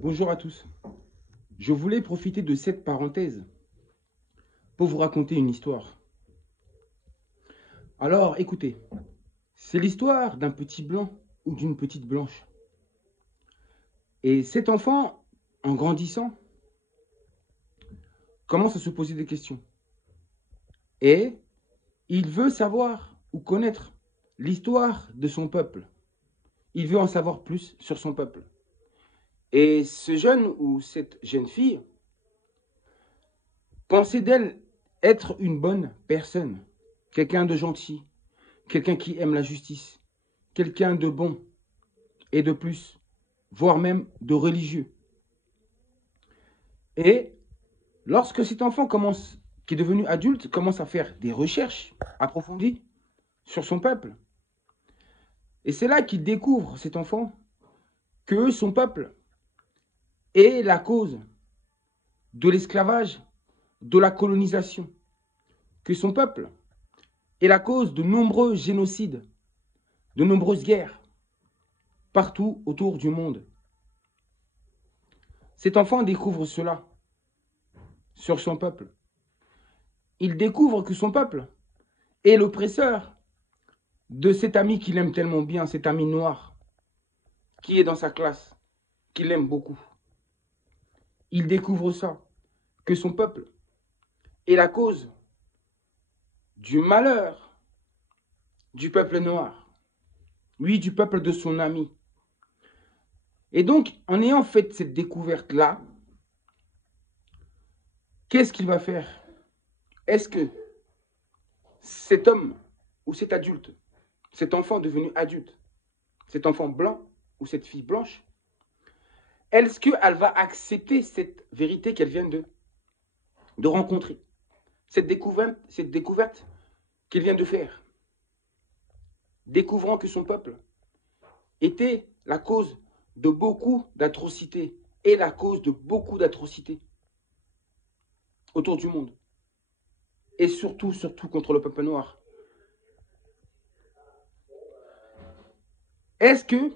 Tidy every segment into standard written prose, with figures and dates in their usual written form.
Bonjour à tous. Je voulais profiter de cette parenthèse pour vous raconter une histoire. Alors, écoutez, c'est l'histoire d'un petit blanc ou d'une petite blanche. Et cet enfant, en grandissant, commence à se poser des questions. Et il veut savoir ou connaître l'histoire de son peuple. Il veut en savoir plus sur son peuple. Et ce jeune ou cette jeune fille pensait d'elle être une bonne personne, quelqu'un de gentil, quelqu'un qui aime la justice, quelqu'un de bon et de plus, voire même de religieux. Et lorsque cet enfant qui est devenu adulte, commence à faire des recherches approfondies sur son peuple, et c'est là qu'il découvre, cet enfant, que son peuple est la cause de l'esclavage, de la colonisation, que son peuple est la cause de nombreux génocides, de nombreuses guerres, partout autour du monde. Cet enfant découvre cela sur son peuple. Il découvre que son peuple est l'oppresseur de cet ami qu'il aime tellement bien, cet ami noir, qui est dans sa classe, qu'il aime beaucoup. Il découvre ça, que son peuple est la cause du malheur du peuple noir, oui, du peuple de son ami. Et donc, en ayant fait cette découverte-là, qu'est-ce qu'il va faire? Est-ce que cet homme ou cet adulte, cet enfant devenu adulte, cet enfant blanc ou cette fille blanche, est-ce qu'elle va accepter cette vérité qu'elle vient de rencontrer, cette découverte qu'elle vient de faire, découvrant que son peuple était la cause de beaucoup d'atrocités et la cause de beaucoup d'atrocités autour du monde, et surtout contre le peuple noir. Est-ce que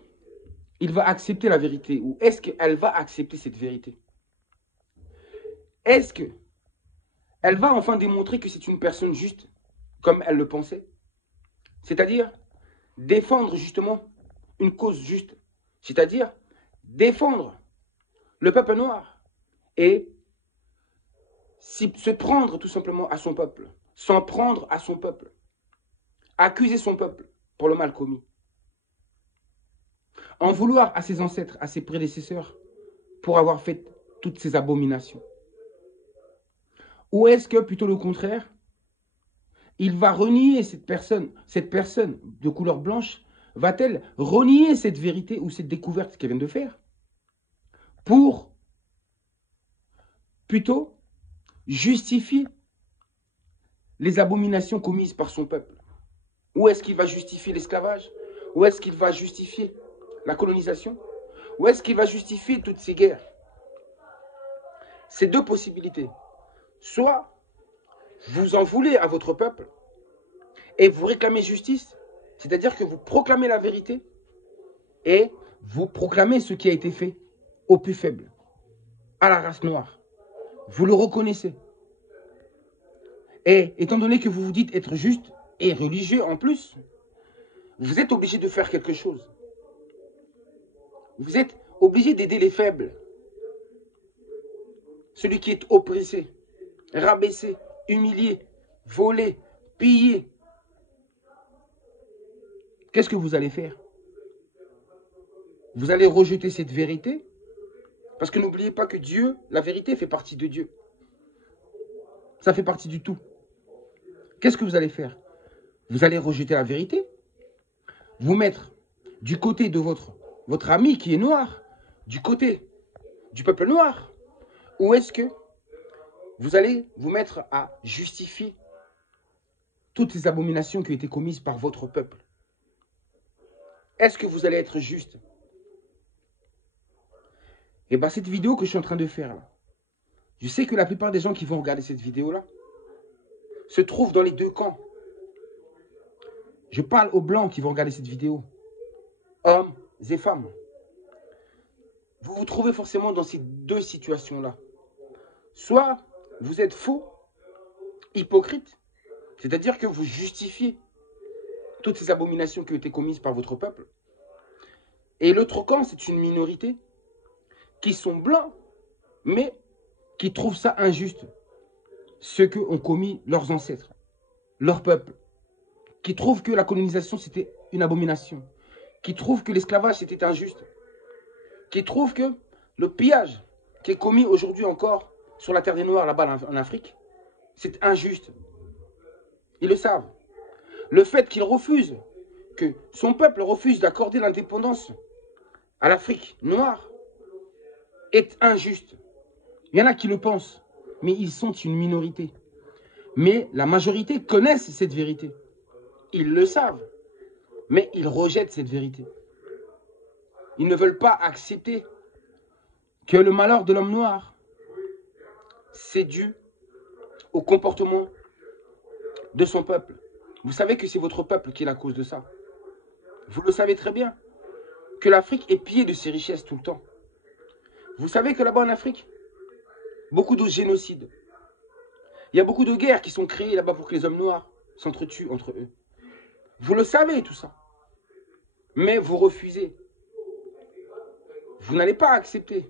il va accepter la vérité ou est-ce qu'elle va accepter cette vérité? Est-ce que elle va enfin démontrer que c'est une personne juste comme elle le pensait? C'est-à-dire défendre justement une cause juste, c'est-à-dire défendre le peuple noir et se prendre tout simplement à son peuple, s'en prendre à son peuple, accuser son peuple pour le mal commis, en vouloir à ses ancêtres, à ses prédécesseurs, pour avoir fait toutes ces abominations. Ou est-ce que, plutôt le contraire, il va renier cette personne de couleur blanche, va-t-elle renier cette vérité ou cette découverte qu'elle vient de faire pour plutôt justifier les abominations commises par son peuple? Ou est-ce qu'il va justifier l'esclavage? Ou est-ce qu'il va justifier la colonisation? Ou est-ce qu'il va justifier toutes ces guerres? Ces deux possibilités. Soit vous en voulez à votre peuple et vous réclamez justice, c'est-à-dire que vous proclamez la vérité et vous proclamez ce qui a été fait aux plus faibles, à la race noire. Vous le reconnaissez. Et étant donné que vous vous dites être juste et religieux en plus, vous êtes obligé de faire quelque chose. Vous êtes obligé d'aider les faibles. Celui qui est oppressé, rabaissé, humilié, volé, pillé. Qu'est-ce que vous allez faire? Vous allez rejeter cette vérité? Parce que n'oubliez pas que Dieu, la vérité fait partie de Dieu. Ça fait partie du tout. Qu'est-ce que vous allez faire? Vous allez rejeter la vérité? Vous mettre du côté de votre ami qui est noir, du côté du peuple noir? Ou est-ce que vous allez vous mettre à justifier toutes ces abominations qui ont été commises par votre peuple? Est-ce que vous allez être juste? Et bien, cette vidéo que je suis en train de faire là, je sais que la plupart des gens qui vont regarder cette vidéo-là se trouvent dans les deux camps. Je parle aux blancs qui vont regarder cette vidéo, hommes et femmes. vous vous trouvez forcément dans ces deux situations-là. Soit vous êtes faux, hypocrite, c'est-à-dire que vous justifiez toutes ces abominations qui ont été commises par votre peuple. Et l'autre camp, c'est une minorité qui sont blancs, mais qui trouvent ça injuste, ce qu'ont commis leurs ancêtres, leur peuple, qui trouvent que la colonisation, c'était une abomination, qui trouvent que l'esclavage, c'était injuste, qui trouvent que le pillage qui est commis aujourd'hui encore sur la terre des Noirs, là-bas en Afrique, c'est injuste. Ils le savent. Le fait qu'ils refusent, que son peuple refuse d'accorder l'indépendance à l'Afrique noire, est injuste. Il y en a qui le pensent, mais ils sont une minorité. Mais la majorité connaissent cette vérité. Ils le savent, mais ils rejettent cette vérité. Ils ne veulent pas accepter que le malheur de l'homme noir, c'est dû au comportement de son peuple. Vous savez que c'est votre peuple qui est la cause de ça. Vous le savez très bien, que l'Afrique est pillée de ses richesses tout le temps. Vous savez que là-bas en Afrique, beaucoup de génocides. Il y a beaucoup de guerres qui sont créées là-bas pour que les hommes noirs s'entretuent entre eux. Vous le savez tout ça. Mais vous refusez. Vous n'allez pas accepter.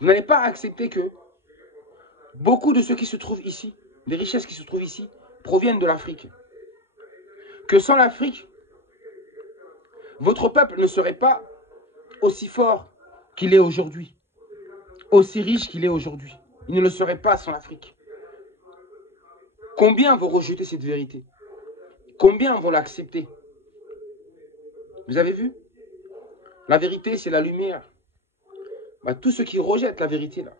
Vous n'allez pas accepter que beaucoup de ceux qui se trouvent ici, des richesses qui se trouvent ici, proviennent de l'Afrique. Que sans l'Afrique, votre peuple ne serait pas aussi fort qu'il est aujourd'hui, aussi riche qu'il est aujourd'hui. Il ne le serait pas sans l'Afrique. Combien vont rejeter cette vérité? Combien vont l'accepter? Vous avez vu? La vérité, c'est la lumière. Bah, tous ceux qui rejettent la vérité, là,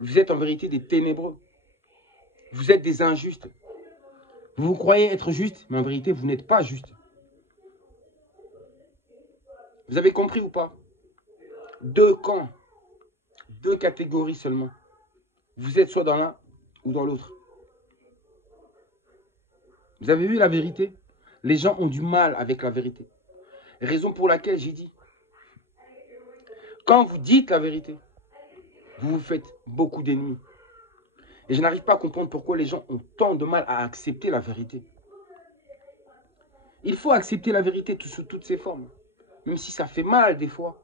vous êtes en vérité des ténébreux. Vous êtes des injustes. Vous vous croyez être juste, mais en vérité, vous n'êtes pas juste. Vous avez compris ou pas? Deux camps, deux catégories seulement. Vous êtes soit dans l'un ou dans l'autre. Vous avez vu la vérité? Les gens ont du mal avec la vérité. Raison pour laquelle j'ai dit, quand vous dites la vérité, vous vous faites beaucoup d'ennemis. Et je n'arrive pas à comprendre pourquoi les gens ont tant de mal à accepter la vérité. Il faut accepter la vérité sous toutes ses formes. Même si ça fait mal des fois.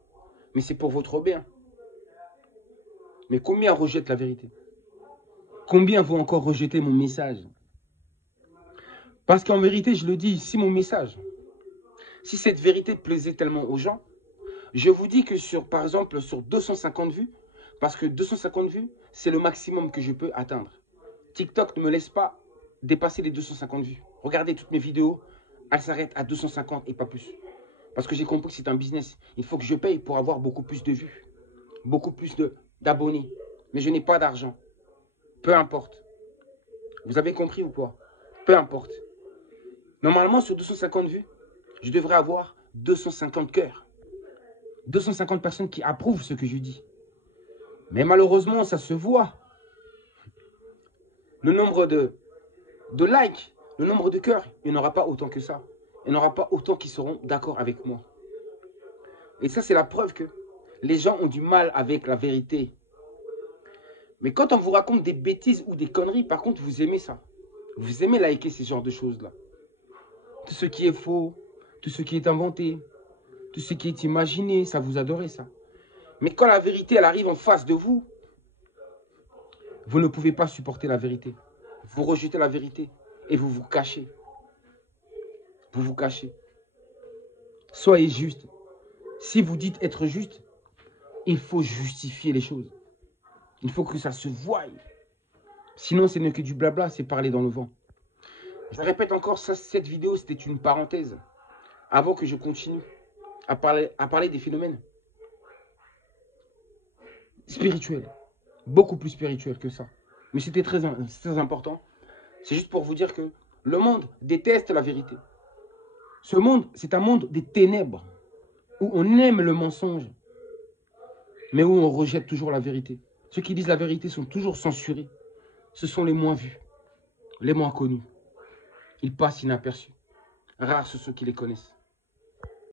Mais c'est pour votre bien. Mais combien rejettent la vérité? Combien vont encore rejeter mon message? Parce qu'en vérité, je le dis, si mon message, si cette vérité plaisait tellement aux gens, je vous dis que par exemple, sur 250 vues, parce que 250 vues, c'est le maximum que je peux atteindre. TikTok ne me laisse pas dépasser les 250 vues. Regardez toutes mes vidéos, elles s'arrêtent à 250 et pas plus. Parce que j'ai compris que c'est un business. Il faut que je paye pour avoir beaucoup plus de vues, beaucoup plus d'abonnés. Mais je n'ai pas d'argent. Peu importe. Vous avez compris ou pas? Peu importe. Normalement, sur 250 vues, je devrais avoir 250 cœurs. 250 personnes qui approuvent ce que je dis. Mais malheureusement, ça se voit. Le nombre de likes, le nombre de cœurs, il n'y en aura pas autant que ça. Il n'y en aura pas autant qui seront d'accord avec moi. Et ça, c'est la preuve que les gens ont du mal avec la vérité. Mais quand on vous raconte des bêtises ou des conneries, par contre, vous aimez ça. Vous aimez liker ces genres de choses-là. Tout ce qui est faux, tout ce qui est inventé, tout ce qui est imaginé, ça vous adorez ça. Mais quand la vérité, elle arrive en face de vous, vous ne pouvez pas supporter la vérité. Vous rejetez la vérité et vous vous cachez. Vous vous cachez. Soyez juste. Si vous dites être juste, il faut justifier les choses. Il faut que ça se voie. Sinon, ce n'est que du blabla, c'est parler dans le vent. Je répète encore, cette vidéo, c'était une parenthèse. Avant que je continue à parler des phénomènes spirituels. Beaucoup plus spirituels que ça. Mais c'était très important. C'est juste pour vous dire que le monde déteste la vérité. Ce monde, c'est un monde des ténèbres. Où on aime le mensonge. Mais où on rejette toujours la vérité. Ceux qui disent la vérité sont toujours censurés. Ce sont les moins vus. Les moins connus. Ils passent inaperçus. Rares sont ceux qui les connaissent.